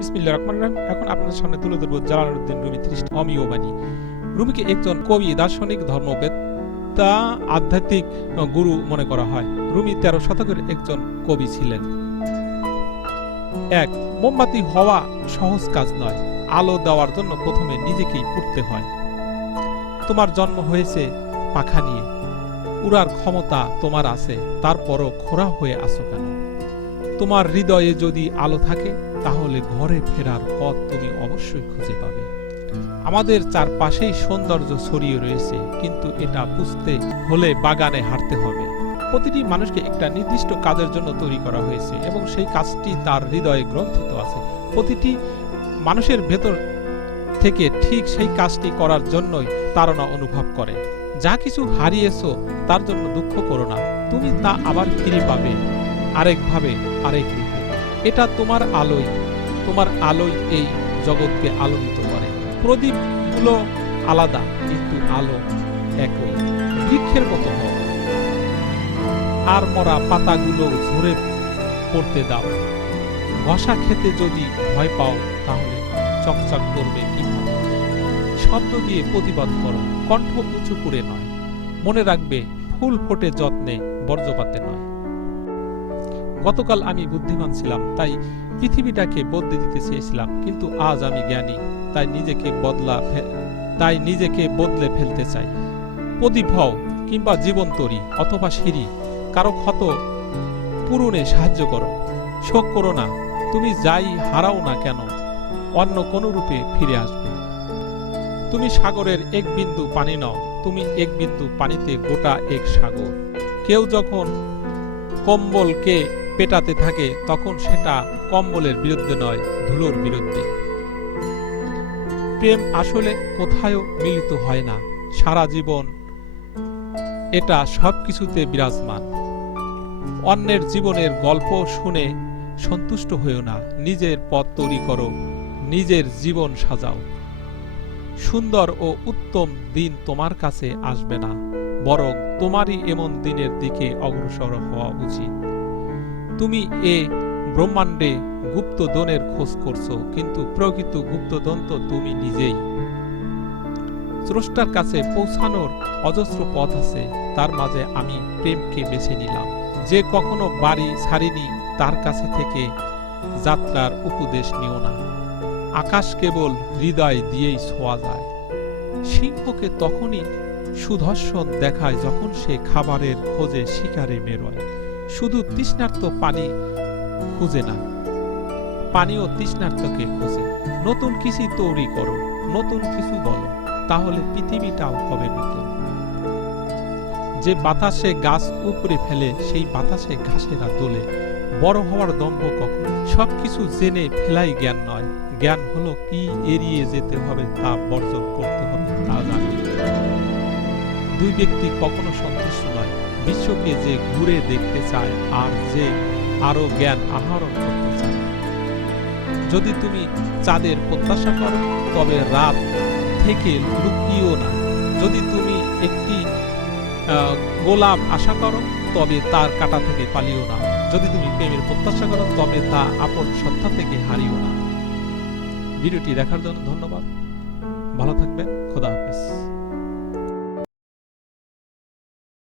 বিসমিল্লাহির রহমানির রহিম। এখন আপনাদের সামনে তুলে ধরব জালালউদ্দিন রুমি ৩০টি অমীয় বাণী। রুমিকে একজন কবি, দার্শনিক, ধর্মবেত্তা, আধ্যাত্মিক গুরু মনে করা হয়। রুমি ১৩ শতকের একজন কবি ছিলেন। ১. মোমবাতি হওয়া সহজ কাজ নয়। আলো দেওয়ার জন্য প্রথমে নিজেকেই পুড়তে হয়। তোমার জন্ম হয়েছে পাখা নিয়ে, উড়ার ক্ষমতা তোমার আছে, তারপরও খোঁড়া হয়ে আছো কেন? তোমার হৃদয়ে যদি আলো থাকে, তাহলে ঘরে ফেরার পথ তুমি অবশ্যই খুঁজে পাবে। আমাদের চারপাশেই সৌন্দর্য ছড়িয়ে রয়েছে, কিন্তু এটা বুঝতে হলে বাগানে হাঁটতে হবে। প্রতিটি মানুষকে একটা নির্দিষ্ট কাজের জন্য তৈরি করা হয়েছে এবং সেই কাজটি তার হৃদয়ে গ্রন্থিত আছে। প্রতিটি মানুষের ভেতর থেকে ঠিক সেই কাজটি করার জন্যই তাড়না অনুভব করে। যা কিছু হারিয়েছো তার জন্য দুঃখ করো না, তুমি তা আবার ফিরে পাবে, আরেকভাবে, আরেক রূপে। এটা তোমার আলোই এই জগৎকে আলোকিত করে। প্রদীপগুলো আলাদা, কিন্তু আলো একই। বৃক্ষের মতো হও, আর মরা পাতাগুলো ঝরে পড়তে দাও। ঘষা খেতে যদি ভয় পাও, তাহলে চকচক করবে কিভাবে? শব্দ দিয়ে প্রতিবাদ করো, কণ্ঠ উঁচু করে নয়। মনে রাখবে, ফুল ফোটে যত্নে, বর্জ্যপাতে নয়। গতকাল আমি বুদ্ধিমান ছিলাম, তাই পৃথিবীটাকে বদলে দিতে চেয়েছিলাম, কিন্তু আজ আমি জ্ঞানী, তাই নিজেকে বদলে ফেলতে চাই। প্রদীপ হও, কিংবা জীবন তরি অথবা সিঁড়ি। কারো ক্ষত পূরণে সাহায্য করো। শোক করো না, তুমি যাই হারাও না কেন, অন্য কোন রূপে ফিরে আসবে। তুমি সাগরের এক বিন্দু পানি নও, তুমি এক বিন্দু পানিতে গোটা এক সাগর। কেউ যখন কম্বলকে পেটাতে থাকে, তখন সেটা কম্বলের বিরুদ্ধে নয়, ধুলোর বিরুদ্ধে। প্রেম আসলে কোথাও মিলিত হয় না, সারা জীবন এটা সবকিছুতে বিরাজমান। অন্যের জীবনের গল্প শুনে সন্তুষ্ট হয়েও না, নিজের পথ তৈরি করো, নিজের জীবন সাজাও। সুন্দর ও উত্তম দিন তোমার কাছে আসবে না, বরং তোমারই এমন দিনের দিকে অগ্রসর হওয়া উচিত। তুমি এ ব্রহ্মাণ্ডে গুপ্তধনের খোঁজ করছো, কিন্তু প্রকৃত গুপ্তধন তো তুমি নিজেই। স্রষ্টার কাছে পৌঁছানোর অজস্র পথ আছে, তার মাঝে আমি প্রেমকে বেছে নিলাম। যে কখনো বাড়ি ছাড়িনি, তার কাছে থেকে যাত্রার উপদেশ নিও না। আকাশ কেবল হৃদয় দিয়েই ছোঁয়া যায়। সিংহকে তখনই সুদর্শন দেখায় যখন সে খাবারের খোঁজে শিকারে বেরোয়। শুধু তৃষ্ণার্ত পানি খুঁজে না, পানিও তৃষ্ণার্তকে খোঁজে। নতুন কিছু তৈরি করো, নতুন কিছু বলো, তাহলে পৃথিবীটাও হবে নতুন। যে বাতাসে গাছ উপড়ে ফেলে, সেই বাতাসে ঘাসেরা দোলে। বড় হওয়ার দম্ভ কখন? সবকিছু জেনে ফেলাই জ্ঞান নয়, জ্ঞান হলো কি এড়িয়ে যেতে হবে তা বর্জন করতে হবে তা জানে। দুই ব্যক্তি কখনো সন্তুষ্ট নয়, বিশ্বকে যে ঘুরে দেখতে চায় আর যে আরো জ্ঞান আহরণ করতে চায়। যদি তুমি চাঁদের প্রত্যাশা করো, তবে রাত থেকে লুকিও না। যদি তুমি একটি গোলাপ আশা করো, তবে তার কাঁটা থেকে পালিও না। যদি তুমি প্রেমের প্রত্যাশা করো, তবে তা আপন সত্তা থেকে হারিও না। ভিডিওটি দেখার জন্য ধন্যবাদ। ভালো থাকবেন। খোদা হাফেজ।